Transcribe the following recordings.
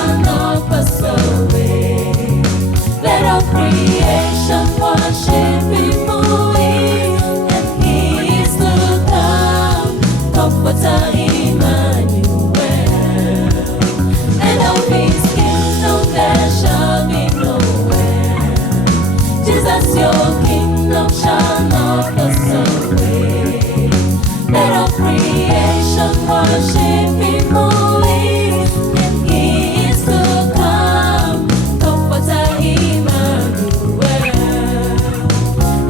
shall not pass away. Let all creation worship Him who is, and He is to come, Comforter Emmanuel. And of His kingdom there shall be no end. Jesus, your kingdom shall not pass away. Let all creation worship Him who is, and He is to come, Comforter Emmanuel.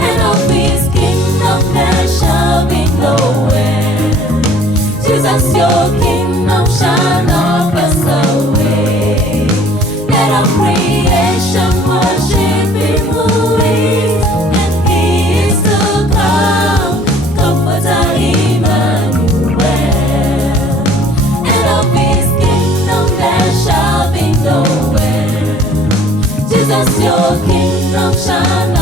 And of His kingdom there shall be no end. Jesus, your kingdom shall not pass away. Let all creation worship Him who is, and He is to come, Comforter Emmanuel. And of His kingdom there shall be no end. Jesus, your kingdom shall not